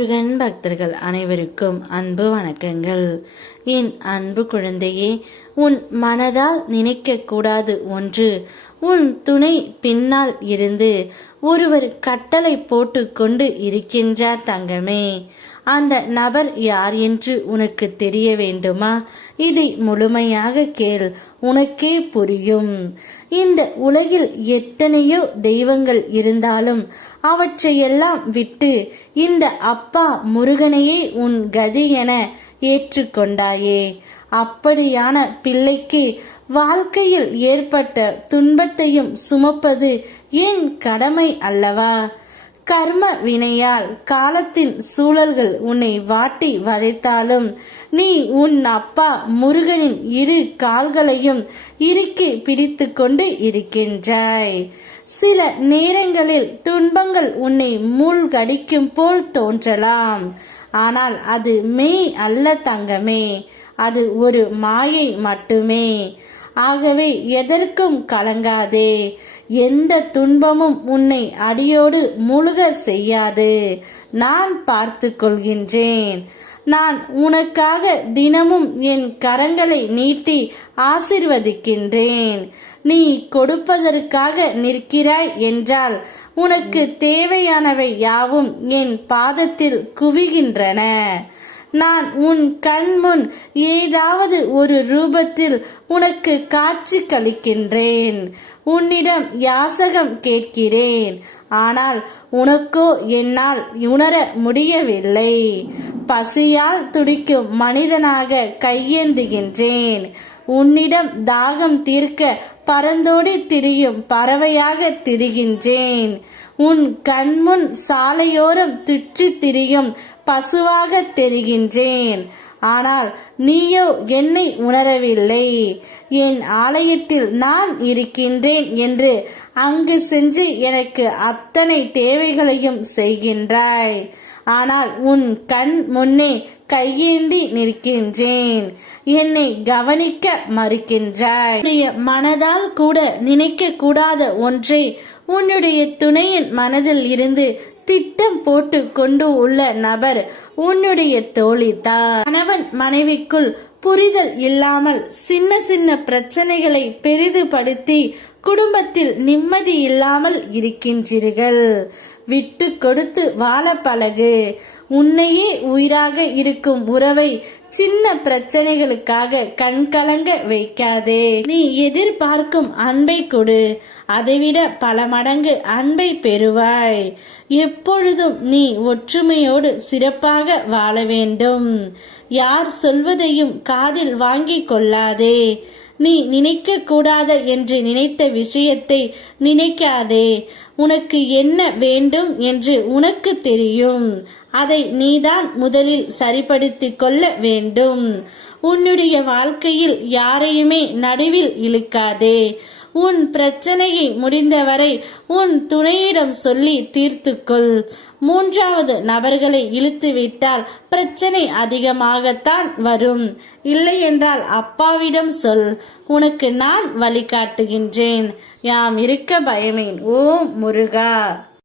முருகன் பக்தர்கள் அனைவருக்கும் அன்பு வணக்கங்கள். என் அன்பு குழந்தையே, உன் மனதால் நினைக்க கூடாது ஒன்று, உன் துணை பின்னால் இருந்து ஒருவர் கட்டளை போட்டு கொண்டு இருக்கின்றார் தங்கமே. அந்த நபர் யார் என்று உனக்கு தெரிய வேண்டுமா? இதை முழுமையாக கேள், உனக்கே புரியும். இந்த உலகில் எத்தனையோ தெய்வங்கள் இருந்தாலும் அவற்றையெல்லாம் விட்டு இந்த அப்பா முருகனையே உன் கதி என ஏற்றுக்கொண்டாயே. அப்படியான பிள்ளைக்கு வாழ்க்கையில் ஏற்பட்ட துன்பத்தையும் சுமப்பது என் கடமை அல்லவா? கர்ம வினையால் காலத்தின் சூழல்கள் உன்னை வாட்டி வதைத்தாலும் நீ உன் அப்பா முருகனின் இரு கால்களையும் இறுக்கி பிடித்து கொண்டு இருக்கின்றாய். சில நேரங்களில் துன்பங்கள் உன்னை மூழ்கடிக்கும் போல் தோன்றலாம். ஆனால் அது மெய் அல்ல தங்கமே, அது ஒரு மாயை மட்டுமே. ஆகவே எதற்கும் கலங்காதே. எந்த துன்பமும் உன்னை அடியோடு முழுக செய்யாது. நான் பார்த்து கொள்கின்றேன். நான் உனக்காக தினமும் என் கரங்களை நீட்டி ஆசிர்வதிக்கின்றேன். நீ கொடுப்பதற்காக நிற்கிறாய் என்றால் உனக்கு தேவையானவை யாவும் என் பாதத்தில் குவிகின்றன. நான் உன் கண் முன் ஏதாவது ஒரு ரூபத்தில் உனக்கு காட்சி கழிக்கின்றேன். உன்னிடம் யாசகம் கேட்கிறேன். ஆனால் உனக்கோ என்னால் உணர முடியவில்லை. பசியால் துடிக்கும் மனிதனாக கையேந்துகின்றேன். உன்னிடம் தாகம் தீர்க்க பறந்தோடி திரியும் பறவையாக திரிகின்றேன். உன் கண்முன் சாலையோரம் துற்றி திரியும் பசுவாக தெரிகின்றேன். ஆனால் நீயோ என்னை உணரவில்லை. என் ஆலயத்தில் நான் இருக்கின்றேன் என்று அங்கு சென்று எனக்கு அத்தனை தேவைகளையும் செய்கின்றாய். ஆனால் உன் கண் முன்னே கையேந்தி நிற்கின்றேன். என்னை கவனிக்க மறுக்கின்றாய். மனதால் கூட நினைக்க கூடாத ஒன்றை உன்னுடைய துணையின் மனதில் இருந்து திட்டம் போட்டு கொண்டு உள்ள நபர் உன்னுடைய தோழிதான். கணவன் மனைவிக்குள் புரிதல் இல்லாமல் சின்ன சின்ன பிரச்சனைகளை பெரிதுபடுத்தி குடும்பத்தில் நிம்மதி இல்லாமல் இருக்கின்றீர்கள். விட்டு கொடுத்து வாழ பழகு. உன்னையே உயிராக இருக்கும் உறவை சின்ன பிரச்சனைகளுக்காக கண்கலங்க வைக்காதே. நீ எதிர்பார்க்கும் அன்பை கொடு. அதைவிட பல மடங்கு அன்பை பெறுவாய். எப்பொழுதும் நீ ஒற்றுமையோடு சிறப்பாக வாழ வேண்டும். யார் சொல்வதையும் காதில் வாங்கிக் கொள்ளாதே. நீ நினைக்க கூடாத என்று நினைத்த விஷயத்தை நினைக்காதே. உனக்கு என்ன வேண்டும் என்று உனக்கு தெரியும். அதை நீதான் முதலில் சரிப்படுத்திக் கொள்ள வேண்டும். உன்னுடைய வாழ்க்கையில் யாரையுமே நடுவில் இழுக்காதே. உன் பிரச்சனையை முடிந்தவரை உன் துணையிடம் சொல்லி தீர்த்துக்கொள். மூன்றாவது நபர்களை இழுத்துவிட்டால் பிரச்சனை அதிகமாகத்தான் வரும். இல்லை என்றால் அப்பாவிடம் சொல். உனக்கு நான் வழிகாட்டுகின்றேன். யாம் இருக்க பயமேன். ஓம் முருகா.